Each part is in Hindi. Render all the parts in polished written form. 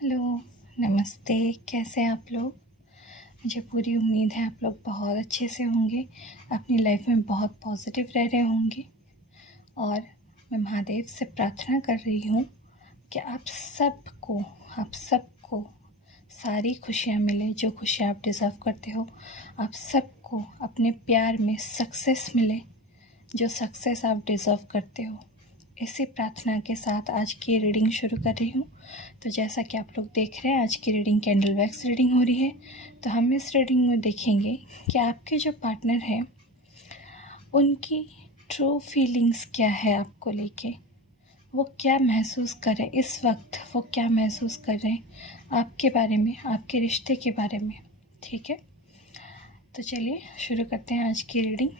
हेलो, नमस्ते। कैसे हैं आप लोग? मुझे पूरी उम्मीद है आप लोग बहुत अच्छे से होंगे, अपनी लाइफ में बहुत पॉजिटिव रह रहे होंगे। और मैं महादेव से प्रार्थना कर रही हूँ कि आप सबको सारी खुशियाँ मिले, जो खुशियाँ आप डिज़र्व करते हो। आप सबको अपने प्यार में सक्सेस मिले, जो सक्सेस आप डिज़र्व करते हो। इसी प्रार्थना के साथ आज की रीडिंग शुरू कर रही हूँ। तो जैसा कि आप लोग देख रहे हैं, आज की रीडिंग कैंडल वैक्स रीडिंग हो रही है। तो हम इस रीडिंग में देखेंगे कि आपके जो पार्टनर हैं उनकी ट्रू फीलिंग्स क्या है आपको लेके, वो क्या महसूस कर रहे हैं इस वक्त, वो क्या महसूस कर रहे हैं आपके बारे में, आपके रिश्ते के बारे में। ठीक है, तो चलिए शुरू करते हैं आज की रीडिंग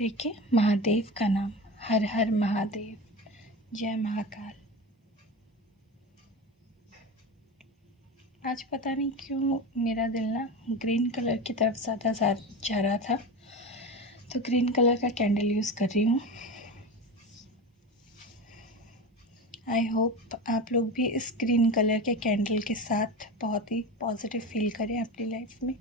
लेके महादेव का नाम। हर हर महादेव, जय महाकाल। आज पता नहीं क्यों मेरा दिल ना ग्रीन कलर की तरफ ज़्यादा जा रहा था, तो ग्रीन कलर का कैंडल यूज़ कर रही हूँ। आई होप आप लोग भी इस ग्रीन कलर के कैंडल के साथ बहुत ही पॉजिटिव फील करें अपनी लाइफ में।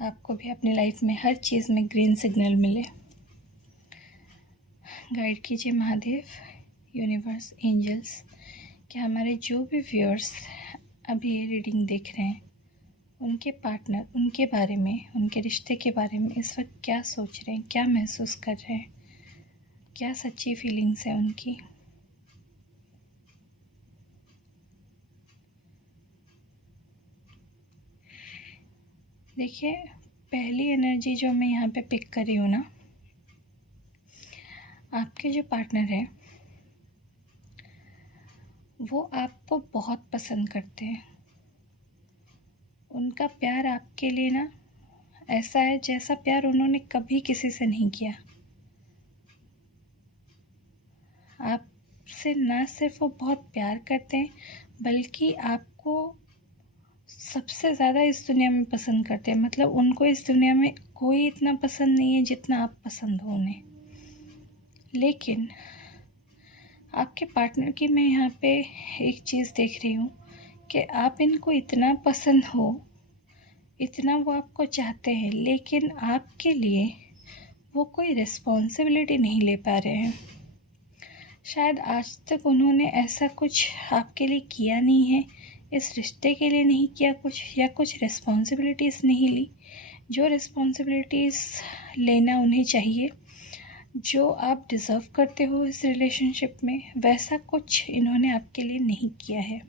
आपको भी अपनी लाइफ में हर चीज़ में ग्रीन सिग्नल मिले। गाइड कीजिए महादेव, यूनिवर्स, एंजल्स, कि हमारे जो भी व्यूअर्स अभी ये रीडिंग देख रहे हैं उनके पार्टनर, उनके बारे में, उनके रिश्ते के बारे में इस वक्त क्या सोच रहे हैं, क्या महसूस कर रहे हैं, क्या सच्ची फीलिंग्स हैं उनकी। देखिए, पहली एनर्जी जो मैं यहाँ पे पिक कर रही हूँ ना, आपके जो पार्टनर है वो आपको बहुत पसंद करते हैं। उनका प्यार आपके लिए ना ऐसा है जैसा प्यार उन्होंने कभी किसी से नहीं किया। आपसे ना सिर्फ वो बहुत प्यार करते हैं, बल्कि आपको सबसे ज़्यादा इस दुनिया में पसंद करते हैं। मतलब उनको इस दुनिया में कोई इतना पसंद नहीं है जितना आप पसंद हो उन्हें। लेकिन आपके पार्टनर की मैं यहाँ पे एक चीज़ देख रही हूँ कि आप इनको इतना पसंद हो, इतना वो आपको चाहते हैं, लेकिन आपके लिए वो कोई रिस्पॉन्सिबिलिटी नहीं ले पा रहे हैं। शायद आज तक उन्होंने ऐसा कुछ आपके लिए किया नहीं है, इस रिश्ते के लिए नहीं किया कुछ, या कुछ रिस्पॉन्सिबिलिटीज़ नहीं ली जो रिस्पॉन्सिबिलिटीज़ लेना उन्हें चाहिए, जो आप डिज़र्व करते हो इस रिलेशनशिप में, वैसा कुछ इन्होंने आपके लिए नहीं किया है।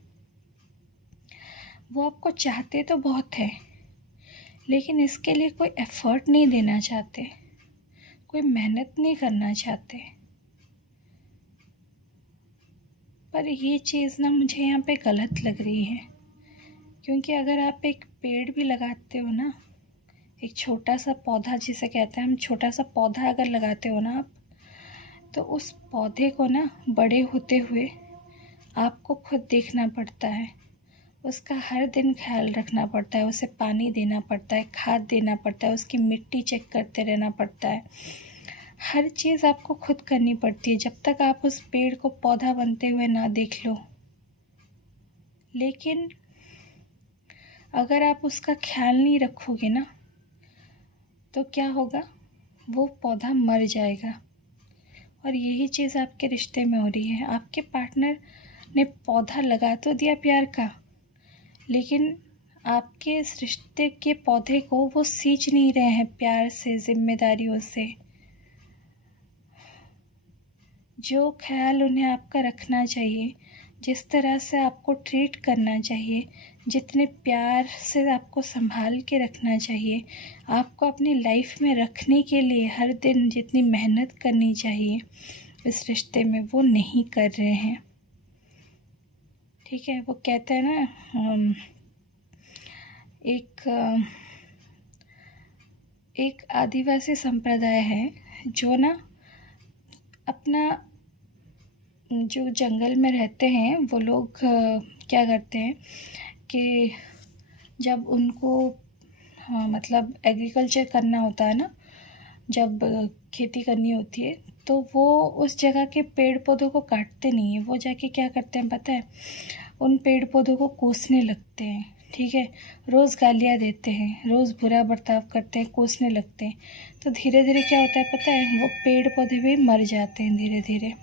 वो आपको चाहते तो बहुत है, लेकिन इसके लिए कोई एफ़र्ट नहीं देना चाहते, कोई मेहनत नहीं करना चाहते। पर ये चीज़ ना मुझे यहाँ पे गलत लग रही है, क्योंकि अगर आप एक पेड़ भी लगाते हो ना, एक छोटा सा पौधा जिसे कहते हैं हम, छोटा सा पौधा अगर लगाते हो ना आप, तो उस पौधे को ना बड़े होते हुए आपको खुद देखना पड़ता है, उसका हर दिन ख्याल रखना पड़ता है, उसे पानी देना पड़ता है, खाद देना पड़ता है, उसकी मिट्टी चेक करते रहना पड़ता है। हर चीज़ आपको खुद करनी पड़ती है जब तक आप उस पेड़ को पौधा बनते हुए ना देख लो। लेकिन अगर आप उसका ख्याल नहीं रखोगे ना, तो क्या होगा, वो पौधा मर जाएगा। और यही चीज़ आपके रिश्ते में हो रही है। आपके पार्टनर ने पौधा लगा तो दिया प्यार का, लेकिन आपके इस रिश्ते के पौधे को वो सींच नहीं रहे हैं प्यार से, जिम्मेदारियों से। जो ख्याल उन्हें आपका रखना चाहिए, जिस तरह से आपको ट्रीट करना चाहिए, जितने प्यार से आपको संभाल के रखना चाहिए, आपको अपनी लाइफ में रखने के लिए हर दिन जितनी मेहनत करनी चाहिए इस रिश्ते में, वो नहीं कर रहे हैं। ठीक है, वो कहते हैं ना, एक आदिवासी संप्रदाय है जो ना अपना, जो जंगल में रहते हैं वो लोग क्या करते हैं कि जब उनको मतलब एग्रीकल्चर करना होता है ना, जब खेती करनी होती है, तो वो उस जगह के पेड़ पौधों को काटते नहीं हैं, वो जाके क्या करते हैं पता है, उन पेड़ पौधों को कोसने लगते हैं, ठीक है, रोज़ गालियाँ देते हैं, रोज़ बुरा बर्ताव करते हैं, कोसने लगते हैं। तो धीरे धीरे क्या होता है पता है, वो पेड़ पौधे भी मर जाते हैं धीरे धीरे।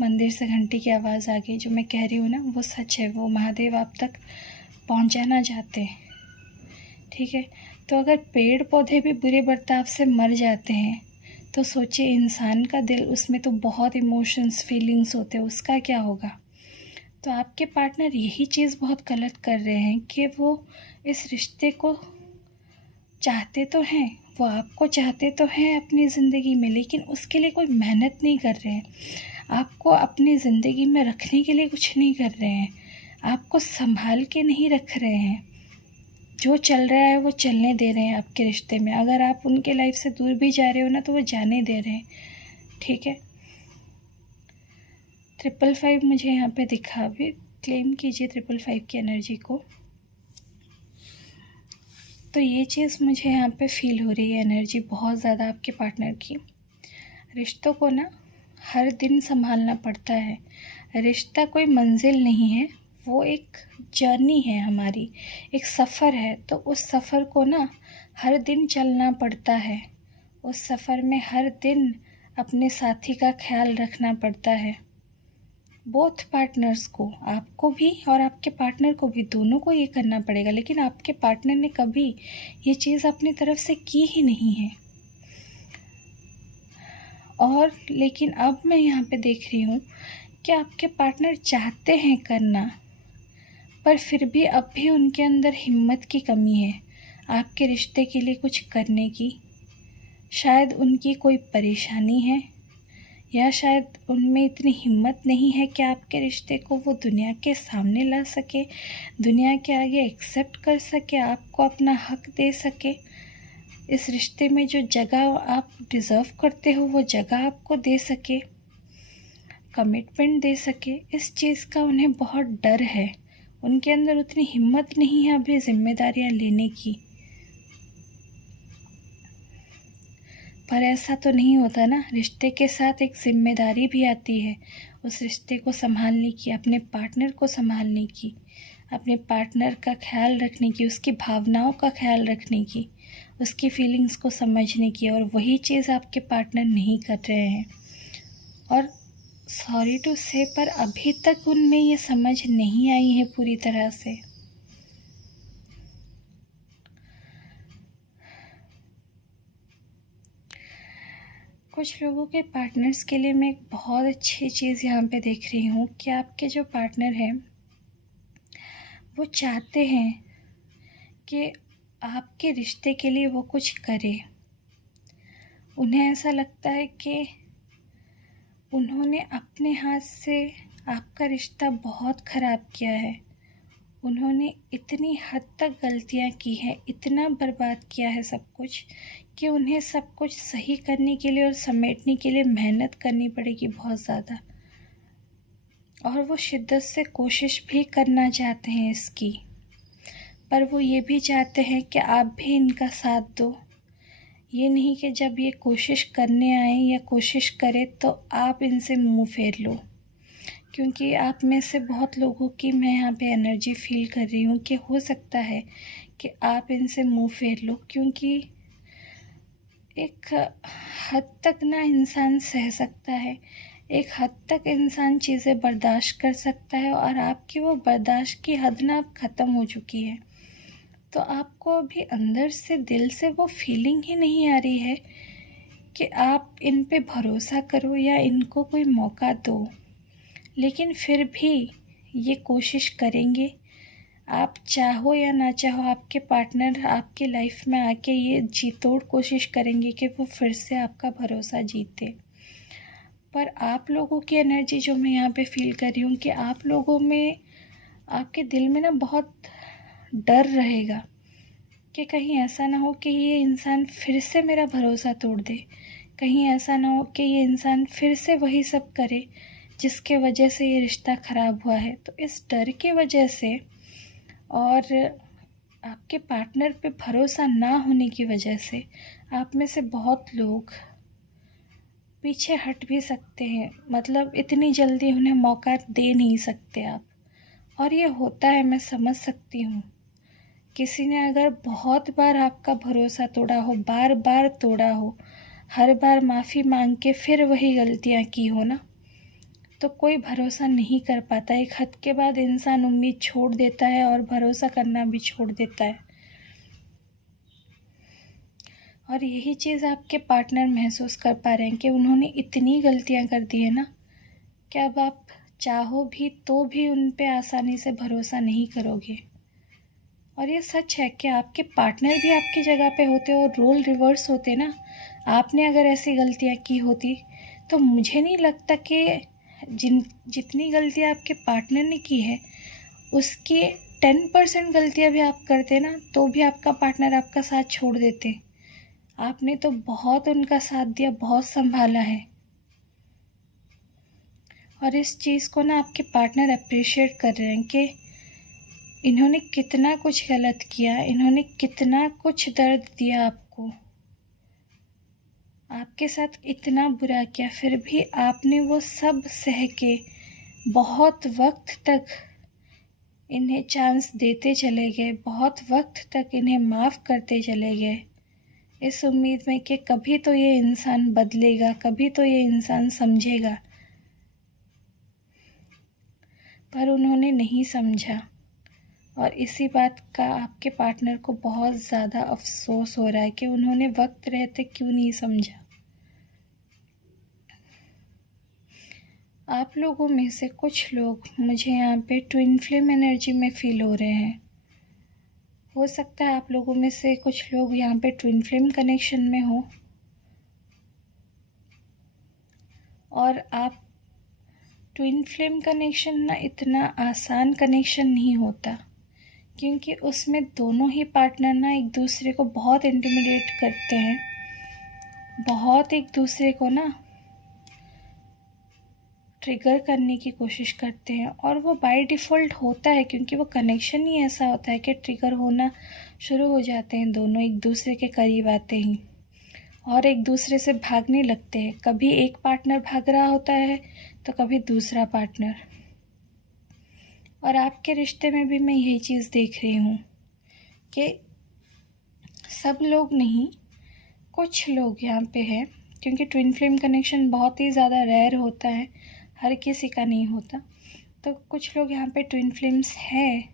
मंदिर से घंटी की आवाज़ आ गई, जो मैं कह रही हूँ ना वो सच है, वो महादेव आप तक पहुँचाना चाहते हैं, ठीक है। तो अगर पेड़ पौधे भी बुरे बर्ताव से मर जाते हैं तो सोचिए इंसान का दिल, उसमें तो बहुत इमोशंस फीलिंग्स होते हैं, उसका क्या होगा। तो आपके पार्टनर यही चीज़ बहुत गलत कर रहे हैं कि वो इस रिश्ते को चाहते तो हैं, वो आपको चाहते तो हैं अपनी ज़िंदगी में, लेकिन उसके लिए कोई मेहनत नहीं कर रहे हैं, आपको अपनी ज़िंदगी में रखने के लिए कुछ नहीं कर रहे हैं, आपको संभाल के नहीं रख रहे हैं। जो चल रहा है वो चलने दे रहे हैं आपके रिश्ते में। अगर आप उनके लाइफ से दूर भी जा रहे हो ना तो वो जाने दे रहे हैं, ठीक है। 555 मुझे यहाँ पे दिखा, भी क्लेम कीजिए 555 की एनर्जी को। तो ये चीज़ मुझे यहाँ पे फील हो रही है, एनर्जी बहुत ज़्यादा आपके पार्टनर की। रिश्तों को ना हर दिन संभालना पड़ता है, रिश्ता कोई मंजिल नहीं है, वो एक जर्नी है हमारी, एक सफ़र है। तो उस सफ़र को ना हर दिन चलना पड़ता है, उस सफ़र में हर दिन अपने साथी का ख्याल रखना पड़ता है। बोथ पार्टनर्स को, आपको भी और आपके पार्टनर को भी, दोनों को ये करना पड़ेगा। लेकिन आपके पार्टनर ने कभी ये चीज़ अपनी तरफ से की ही नहीं है। और लेकिन अब मैं यहाँ पे देख रही हूँ कि आपके पार्टनर चाहते हैं करना, पर फिर भी अब भी उनके अंदर हिम्मत की कमी है आपके रिश्ते के लिए कुछ करने की। शायद उनकी कोई परेशानी है, या शायद उनमें इतनी हिम्मत नहीं है कि आपके रिश्ते को वो दुनिया के सामने ला सके, दुनिया के आगे एक्सेप्ट कर सके, आपको अपना हक दे सके, इस रिश्ते में जो जगह आप डिज़र्व करते हो वो जगह आपको दे सके, कमिटमेंट दे सके। इस चीज़ का उन्हें बहुत डर है, उनके अंदर उतनी हिम्मत नहीं है अभी जिम्मेदारियां लेने की। पर ऐसा तो नहीं होता ना, रिश्ते के साथ एक जिम्मेदारी भी आती है, उस रिश्ते को संभालने की, अपने पार्टनर को संभालने की, अपने पार्टनर का ख्याल रखने की, उसकी भावनाओं का ख्याल रखने की, उसकी फीलिंग्स को समझने की। और वही चीज़ आपके पार्टनर नहीं कर रहे हैं। और सॉरी टू से, पर अभी तक उनमें ये समझ नहीं आई है पूरी तरह से। कुछ लोगों के पार्टनर्स के लिए मैं एक बहुत अच्छी चीज़ यहाँ पे देख रही हूँ कि आपके जो पार्टनर हैं वो चाहते हैं कि आपके रिश्ते के लिए वो कुछ करे। उन्हें ऐसा लगता है कि उन्होंने अपने हाथ से आपका रिश्ता बहुत ख़राब किया है, उन्होंने इतनी हद तक गलतियाँ की हैं, इतना बर्बाद किया है सब कुछ, कि उन्हें सब कुछ सही करने के लिए और समेटने के लिए मेहनत करनी पड़ेगी बहुत ज़्यादा। और वो शिद्दत से कोशिश भी करना चाहते हैं इसकी, पर वो ये भी चाहते हैं कि आप भी इनका साथ दो। ये नहीं कि जब ये कोशिश करने आए या कोशिश करें तो आप इनसे मुंह फेर लो। क्योंकि आप में से बहुत लोगों की मैं यहाँ पे एनर्जी फील कर रही हूँ कि हो सकता है कि आप इनसे मुंह फेर लो, क्योंकि एक हद तक ना इंसान सह सकता है, एक हद तक इंसान चीज़ें बर्दाश्त कर सकता है, और आपकी वो बर्दाश्त की हद ना अब ख़त्म हो चुकी है। तो आपको अभी अंदर से, दिल से वो फीलिंग ही नहीं आ रही है कि आप इन पे भरोसा करो या इनको कोई मौका दो। लेकिन फिर भी ये कोशिश करेंगे, आप चाहो या ना चाहो, आपके पार्टनर आपके लाइफ में आके ये जी तोड़ कोशिश करेंगे कि वो फिर से आपका भरोसा जीते। पर आप लोगों की एनर्जी जो मैं यहाँ पे फील कर रही हूँ कि आप लोगों में, आपके दिल में ना बहुत डर रहेगा कि कहीं ऐसा ना हो कि ये इंसान फिर से मेरा भरोसा तोड़ दे, कहीं ऐसा ना हो कि ये इंसान फिर से वही सब करे जिसके वजह से ये रिश्ता ख़राब हुआ है। तो इस डर की वजह से और आपके पार्टनर पे भरोसा ना होने की वजह से आप में से बहुत लोग पीछे हट भी सकते हैं, मतलब इतनी जल्दी उन्हें मौका दे नहीं सकते आप। और ये होता है, मैं समझ सकती हूँ। किसी ने अगर बहुत बार आपका भरोसा तोड़ा हो, बार बार तोड़ा हो, हर बार माफ़ी मांग के फिर वही गलतियाँ की हो ना, तो कोई भरोसा नहीं कर पाता। एक हद के बाद इंसान उम्मीद छोड़ देता है और भरोसा करना भी छोड़ देता है। और यही चीज़ आपके पार्टनर महसूस कर पा रहे हैं कि उन्होंने इतनी गलतियां कर दी है ना कि अब आप चाहो भी तो भी उन पे आसानी से भरोसा नहीं करोगे। और ये सच है कि आपके पार्टनर भी आपकी जगह पे होते और रोल रिवर्स होते ना। आपने अगर ऐसी गलतियां की होती तो मुझे नहीं लगता कि जितनी गलतियां आपके पार्टनर ने की है उसकी 10% गलतियां भी आप करते ना, तो भी आपका पार्टनर आपका साथ छोड़ देते। आपने तो बहुत उनका साथ दिया, बहुत संभाला है। और इस चीज़ को ना आपके पार्टनर अप्रिशिएट कर रहे हैं कि इन्होंने कितना कुछ गलत किया, इन्होंने कितना कुछ दर्द दिया आपको, आपके साथ इतना बुरा किया, फिर भी आपने वो सब सह के बहुत वक्त तक इन्हें चांस देते चले गए, बहुत वक्त तक इन्हें माफ़ करते चले गए, इस उम्मीद में कि कभी तो ये इंसान बदलेगा, कभी तो ये इंसान समझेगा। पर उन्होंने नहीं समझा और इसी बात का आपके पार्टनर को बहुत ज़्यादा अफसोस हो रहा है कि उन्होंने वक्त रहते क्यों नहीं समझा। आप लोगों में से कुछ लोग मुझे यहाँ पे ट्विन फ्लेम एनर्जी में फील हो रहे हैं। हो सकता है आप लोगों में से कुछ लोग यहाँ पे ट्विन फ्लेम कनेक्शन में हो और आप ट्विन फ्लेम कनेक्शन ना इतना आसान कनेक्शन नहीं होता, क्योंकि उसमें दोनों ही पार्टनर ना एक दूसरे को बहुत इंटिमिडेट करते हैं, बहुत एक दूसरे को ना ट्रिगर करने की कोशिश करते हैं। और वो बाय डिफ़ॉल्ट होता है, क्योंकि वो कनेक्शन ही ऐसा होता है कि ट्रिगर होना शुरू हो जाते हैं दोनों एक दूसरे के करीब आते ही और एक दूसरे से भागने लगते हैं। कभी एक पार्टनर भाग रहा होता है तो कभी दूसरा पार्टनर। और आपके रिश्ते में भी मैं यही चीज़ देख रही हूँ कि सब लोग नहीं, कुछ लोग यहाँ पे हैं, क्योंकि ट्विन फ्लेम कनेक्शन बहुत ही ज़्यादा रेयर होता है, हर किसी का नहीं होता। तो कुछ लोग यहाँ पे ट्विन फ्लेम्स हैं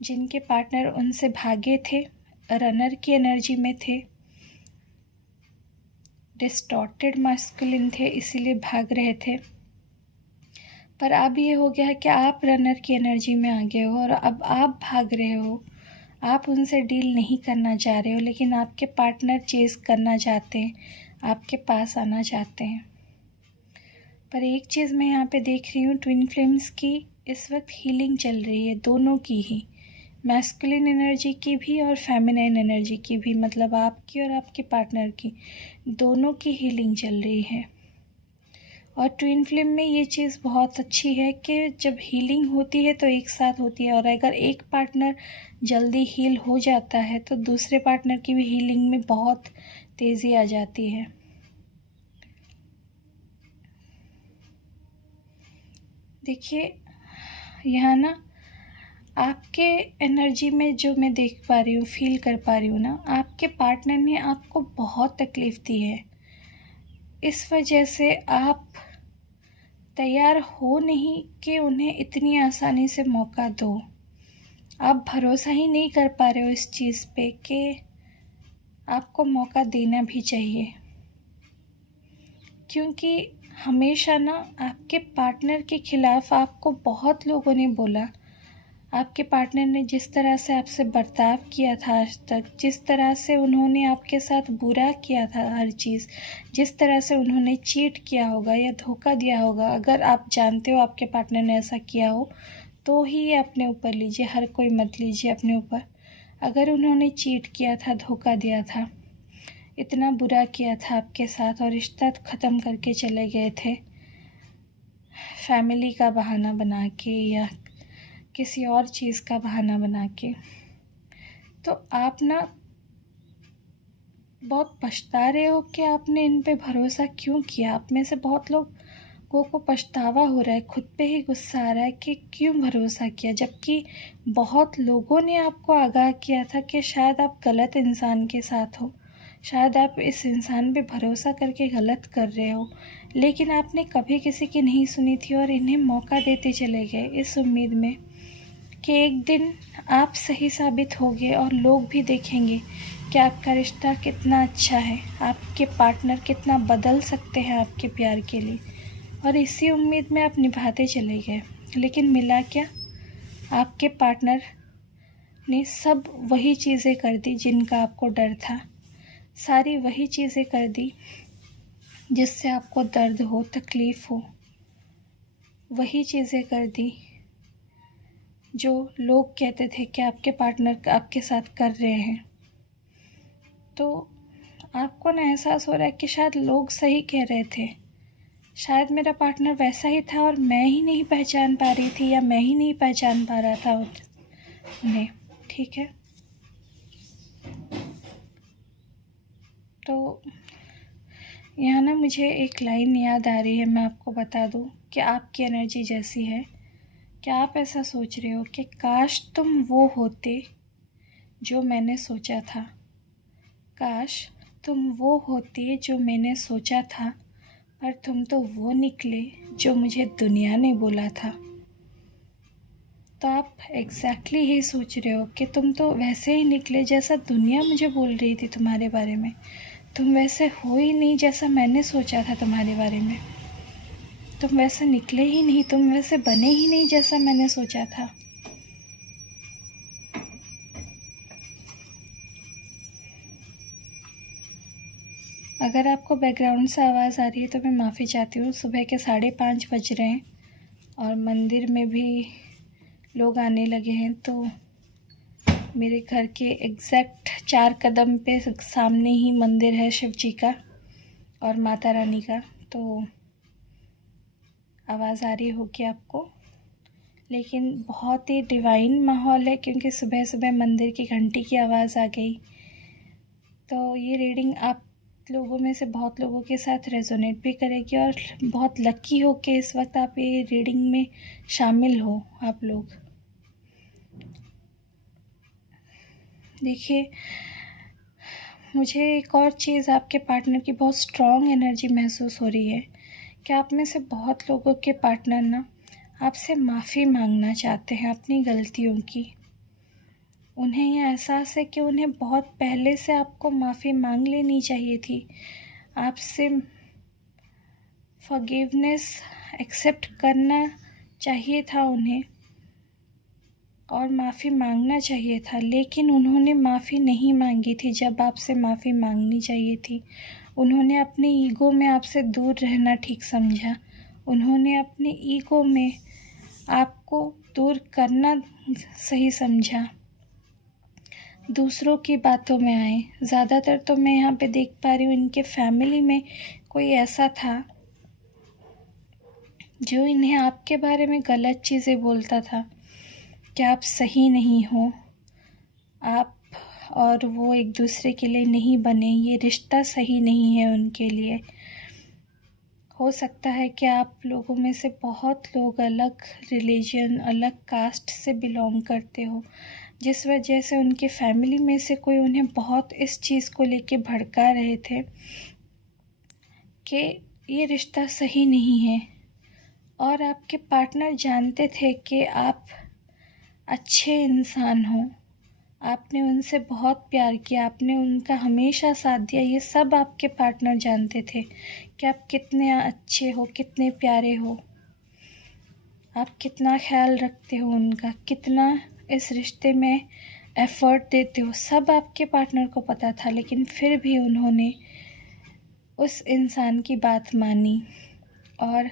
जिनके पार्टनर उनसे भागे थे, रनर की एनर्जी में थे, डिस्टॉर्टेड मास्कुलिन थे, इसीलिए भाग रहे थे। पर अब ये हो गया है कि आप रनर की एनर्जी में आ गए हो और अब आप भाग रहे हो, आप उनसे डील नहीं करना चाह रहे हो, लेकिन आपके पार्टनर चेज़ करना चाहते हैं, आपके पास आना चाहते हैं। पर एक चीज़ मैं यहाँ पे देख रही हूँ, ट्विन फ्लेम्स की इस वक्त हीलिंग चल रही है, दोनों की ही, मैस्कुलिन एनर्जी की भी और फेमिनाइन एनर्जी की भी, मतलब आपकी और आपके पार्टनर की, दोनों की हीलिंग चल रही है। और ट्विन फ्लेम में ये चीज़ बहुत अच्छी है कि जब हीलिंग होती है तो एक साथ होती है, और अगर एक पार्टनर जल्दी हील हो जाता है तो दूसरे पार्टनर की भी हीलिंग में बहुत तेज़ी आ जाती है। देखिए यहाँ ना आपके एनर्जी में जो मैं देख पा रही हूँ, फील कर पा रही हूँ ना, आपके पार्टनर ने आपको बहुत तकलीफ़ दी है। इस वजह से आप तैयार हो नहीं कि उन्हें इतनी आसानी से मौका दो। आप भरोसा ही नहीं कर पा रहे हो इस चीज़ पे कि आपको मौका देना भी चाहिए, क्योंकि हमेशा ना आपके पार्टनर के ख़िलाफ़ आपको बहुत लोगों ने बोला। आपके पार्टनर ने जिस तरह से आपसे बर्ताव किया था आज तक, जिस तरह से उन्होंने आपके साथ बुरा किया था हर चीज़, जिस तरह से उन्होंने चीट किया होगा या धोखा दिया होगा, अगर आप जानते हो आपके पार्टनर ने ऐसा किया हो तो ही ये अपने ऊपर लीजिए, हर कोई मत लीजिए अपने ऊपर। अगर उन्होंने चीट किया था, धोखा दिया था, इतना बुरा किया था आपके साथ और रिश्ता ख़त्म करके चले गए थे फैमिली का बहाना बना के या किसी और चीज़ का बहाना बना के, तो आप ना बहुत पछता रहे हो कि आपने इन पे भरोसा क्यों किया। आप में से बहुत लोगों को पछतावा हो रहा है, खुद पे ही गुस्सा आ रहा है कि क्यों भरोसा किया, जबकि बहुत लोगों ने आपको आगाह किया था कि शायद आप गलत इंसान के साथ हो, शायद आप इस इंसान पे भरोसा करके गलत कर रहे हो, लेकिन आपने कभी किसी की नहीं सुनी थी और इन्हें मौका देते चले गए इस उम्मीद में कि एक दिन आप सही साबित होगे और लोग भी देखेंगे कि आपका रिश्ता कितना अच्छा है, आपके पार्टनर कितना बदल सकते हैं आपके प्यार के लिए। और इसी उम्मीद में आप निभाते चले गए, लेकिन मिला क्या, आपके पार्टनर ने सब वही चीज़ें कर दी जिनका आपको डर था, सारी वही चीज़ें कर दी जिससे आपको दर्द हो, तकलीफ़ हो, वही चीज़ें कर दी जो लोग कहते थे कि आपके पार्टनर आपके साथ कर रहे हैं। तो आपको ना एहसास हो रहा है कि शायद लोग सही कह रहे थे, शायद मेरा पार्टनर वैसा ही था और मैं ही नहीं पहचान पा रही थी, या मैं ही नहीं पहचान पा रहा था उन्हें। ठीक है, तो यहाँ ना मुझे एक लाइन याद आ रही है, मैं आपको बता दूँ कि आपकी एनर्जी जैसी है। क्या आप ऐसा सोच रहे हो कि काश तुम वो होते जो मैंने सोचा था, काश तुम वो होते जो मैंने सोचा था, पर तुम तो वो निकले जो मुझे दुनिया ने बोला था। तो आप एग्जैक्टली यही सोच रहे हो कि तुम तो वैसे ही निकले जैसा दुनिया मुझे बोल रही थी तुम्हारे बारे में, तुम वैसे हो ही नहीं जैसा मैंने सोचा था तुम्हारे बारे में, तुम वैसे निकले ही नहीं, तुम वैसे बने ही नहीं जैसा मैंने सोचा था। अगर आपको बैकग्राउंड से आवाज़ आ रही है तो मैं माफ़ी चाहती हूँ। सुबह के 5:30 बज रहे हैं और मंदिर में भी लोग आने लगे हैं, तो मेरे घर के एग्जैक्ट 4 कदम पे सामने ही मंदिर है शिव जी का और माता रानी का, तो आवाज़ आ रही होगी आपको, लेकिन बहुत ही डिवाइन माहौल है क्योंकि सुबह सुबह मंदिर की घंटी की आवाज़ आ गई। तो ये रीडिंग आप लोगों में से बहुत लोगों के साथ रेजोनेट भी करेगी और बहुत लकी हो कि इस वक्त आप ये रीडिंग में शामिल हो आप लोग। देखिए, मुझे एक और चीज़ आपके पार्टनर की बहुत स्ट्रॉन्ग एनर्जी महसूस हो रही है कि आप में से बहुत लोगों के पार्टनर ना आपसे माफ़ी मांगना चाहते हैं अपनी गलतियों की। उन्हें यह एहसास है कि उन्हें बहुत पहले से आपको माफ़ी मांग लेनी चाहिए थी, आपसे फॉरगिवनेस एक्सेप्ट करना चाहिए था उन्हें और माफ़ी मांगना चाहिए था, लेकिन उन्होंने माफ़ी नहीं मांगी थी जब आपसे माफ़ी मांगनी चाहिए थी। उन्होंने अपने ईगो में आपसे दूर रहना ठीक समझा, उन्होंने अपने ईगो में आपको दूर करना सही समझा, दूसरों की बातों में आए। ज़्यादातर तो मैं यहाँ पे देख पा रही हूँ इनके फैमिली में कोई ऐसा था जो इन्हें आपके बारे में गलत चीज़ें बोलता था कि आप सही नहीं हो, आप और वो एक दूसरे के लिए नहीं बने, ये रिश्ता सही नहीं है उनके लिए। हो सकता है कि आप लोगों में से बहुत लोग अलग रिलीजन, अलग कास्ट से बिलोंग करते हो, जिस वजह से उनके फैमिली में से कोई उन्हें बहुत इस चीज़ को लेके भड़का रहे थे कि ये रिश्ता सही नहीं है। और आपके पार्टनर जानते थे कि आप अच्छे इंसान हो, आपने उनसे बहुत प्यार किया, आपने उनका हमेशा साथ दिया, ये सब आपके पार्टनर जानते थे कि आप कितने अच्छे हो, कितने प्यारे हो, आप कितना ख्याल रखते हो उनका, कितना इस रिश्ते में एफ़र्ट देते हो, सब आपके पार्टनर को पता था। लेकिन फिर भी उन्होंने उस इंसान की बात मानी और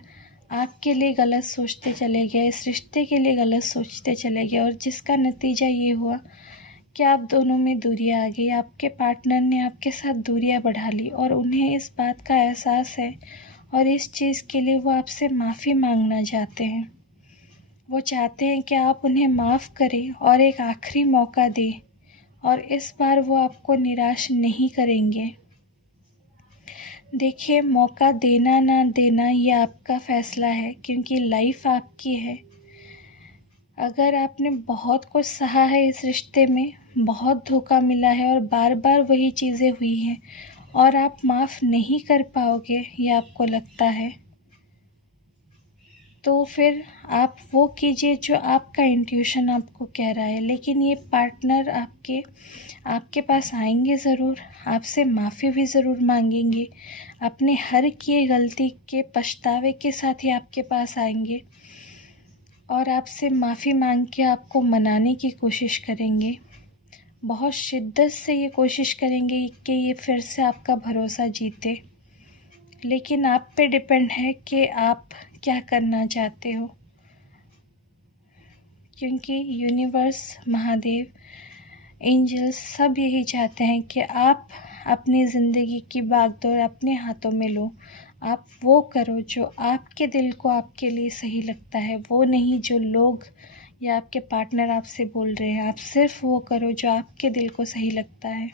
आपके लिए गलत सोचते चले गए, इस रिश्ते के लिए गलत सोचते चले गए, और जिसका नतीजा ये हुआ कि आप दोनों में दूरियां आ गई। आपके पार्टनर ने आपके साथ दूरियां बढ़ा ली और उन्हें इस बात का एहसास है और इस चीज़ के लिए वो आपसे माफ़ी मांगना चाहते हैं। वो चाहते हैं कि आप उन्हें माफ़ करें और एक आखिरी मौका दें, और इस बार वो आपको निराश नहीं करेंगे। देखिए, मौका देना ना देना ये आपका फ़ैसला है, क्योंकि लाइफ आपकी है। अगर आपने बहुत कुछ सहा है इस रिश्ते में, बहुत धोखा मिला है और बार बार वही चीज़ें हुई हैं और आप माफ़ नहीं कर पाओगे, ये आपको लगता है, तो फिर आप वो कीजिए जो आपका इंट्यूशन आपको कह रहा है। लेकिन ये पार्टनर आपके पास आएंगे ज़रूर, आपसे माफ़ी भी ज़रूर मांगेंगे, अपने हर किए गलती के पछतावे के साथ ही आपके पास आएंगे और आपसे माफ़ी मांग के आपको मनाने की कोशिश करेंगे। बहुत शिद्दत से ये कोशिश करेंगे कि ये फिर से आपका भरोसा जीते। लेकिन आप पे डिपेंड है कि आप क्या करना चाहते हो, क्योंकि यूनिवर्स, महादेव, एंजल्स सब यही चाहते हैं कि आप अपनी ज़िंदगी की भागदौड़ अपने हाथों में लो। आप वो करो जो आपके दिल को आपके लिए सही लगता है, वो नहीं जो लोग या आपके पार्टनर आपसे बोल रहे हैं। आप सिर्फ वो करो जो आपके दिल को सही लगता है,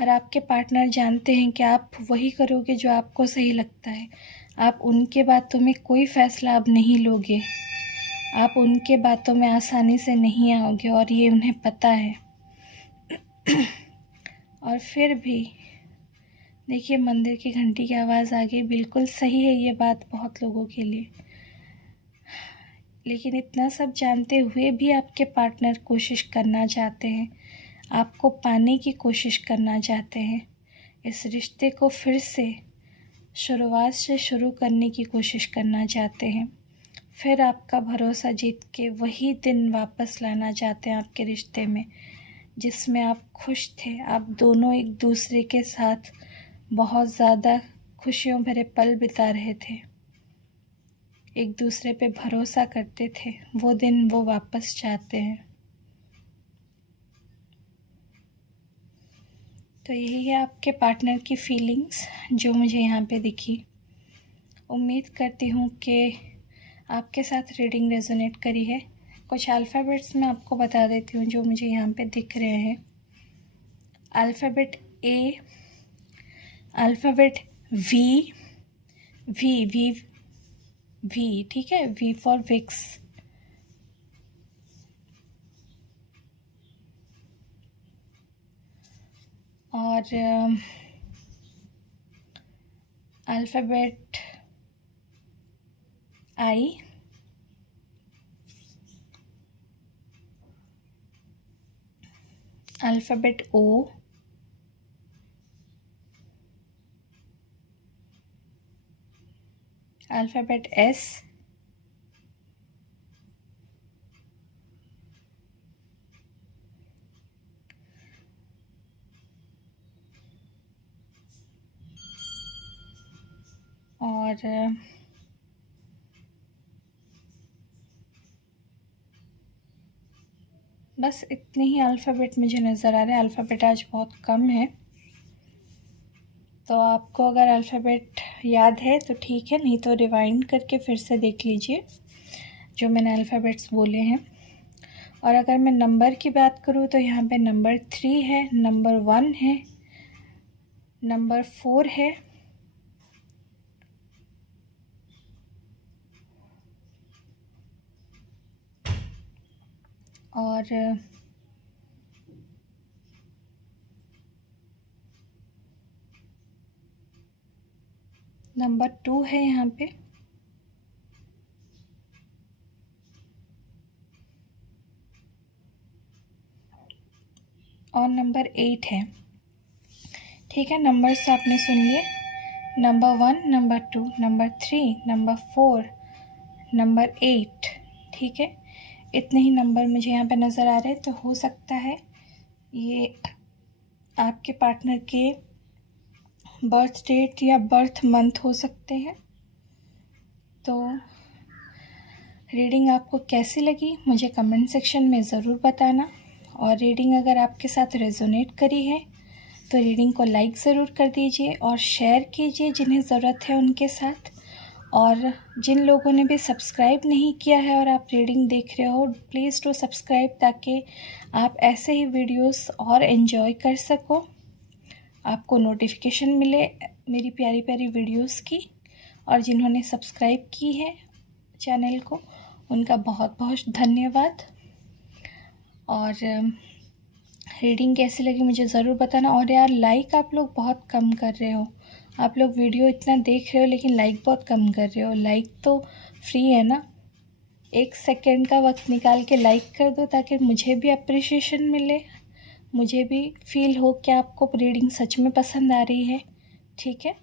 और आपके पार्टनर जानते हैं कि आप वही करोगे जो आपको सही लगता है। आप उनके बातों में कोई फ़ैसला अब नहीं लोगे, आप उनके बातों में आसानी से नहीं आओगे, और ये उन्हें पता है। और फिर भी देखिए, मंदिर की घंटी की आवाज़ आ गई। बिल्कुल सही है ये बात बहुत लोगों के लिए, लेकिन इतना सब जानते हुए भी आपके पार्टनर कोशिश करना चाहते हैं, आपको पाने की कोशिश करना चाहते हैं, इस रिश्ते को फिर से शुरुआत से शुरू करने की कोशिश करना चाहते हैं, फिर आपका भरोसा जीत के वही दिन वापस लाना चाहते हैं आपके रिश्ते में जिसमें आप खुश थे। आप दोनों एक दूसरे के साथ बहुत ज़्यादा खुशियों भरे पल बिता रहे थे, एक दूसरे पे भरोसा करते थे। वो दिन वो वापस चाहते हैं। तो यही है आपके पार्टनर की फीलिंग्स जो मुझे यहाँ पे दिखी। उम्मीद करती हूँ कि आपके साथ रीडिंग रेजोनेट करी है। कुछ अल्फ़ाबेट्स मैं आपको बता देती हूँ जो मुझे यहाँ पे दिख रहे हैं। Alphabet A, alphabet V, V V V, ठीक है, वी फॉर विक्स, और alphabet I, alphabet O, alphabet S, और बस इतने ही अल्फ़ाबेट मुझे नज़र आ रहे हैं। अल्फ़ाबेट आज बहुत कम है, तो आपको अगर अल्फ़ाबेट याद है तो ठीक है, नहीं तो रिवाइंड करके फिर से देख लीजिए जो मैंने अल्फ़ाबेट्स बोले हैं। और अगर मैं नंबर की बात करूँ तो यहाँ पे नंबर 3 है, नंबर 1 है, नंबर 4 है, और नंबर 2 है यहाँ पे, और नंबर 8 है। ठीक है, नंबर्स आपने सुन लिए। Number 1, number 2, number 3, number 4, number 8। ठीक है, इतने ही नंबर मुझे यहाँ पे नज़र आ रहे हैं। तो हो सकता है ये आपके पार्टनर के बर्थ डेट या बर्थ मंथ हो सकते हैं। तो रीडिंग आपको कैसी लगी मुझे कमेंट सेक्शन में ज़रूर बताना, और रीडिंग अगर आपके साथ रेजोनेट करी है तो रीडिंग को लाइक ज़रूर कर दीजिए और शेयर कीजिए जिन्हें ज़रूरत है उनके साथ। और जिन लोगों ने भी सब्सक्राइब नहीं किया है और आप रीडिंग देख रहे हो, प्लीज़ डू सब्सक्राइब ताकि आप ऐसे ही वीडियोस और एंजॉय कर सको। आपको नोटिफिकेशन मिले मेरी प्यारी प्यारी वीडियोस की। और जिन्होंने सब्सक्राइब की है चैनल को, उनका बहुत बहुत धन्यवाद। और रीडिंग कैसी लगी मुझे ज़रूर बताना। और यार, लाइक आप लोग बहुत कम कर रहे हो। आप लोग वीडियो इतना देख रहे हो लेकिन लाइक बहुत कम कर रहे हो। लाइक तो फ्री है ना, 1 सेकेंड का वक्त निकाल के लाइक कर दो ताकि मुझे भी अप्रिशिएशन मिले, मुझे भी फील हो कि आपको रीडिंग सच में पसंद आ रही है। ठीक है,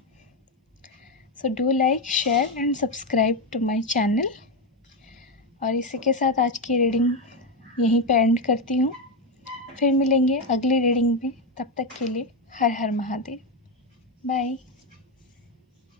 so do like, share and subscribe to my channel. और इसी के साथ आज की रीडिंग यहीं पे एंड करती हूँ। फिर मिलेंगे अगली रीडिंग में, तब तक के लिए हर हर महादेव। बाय।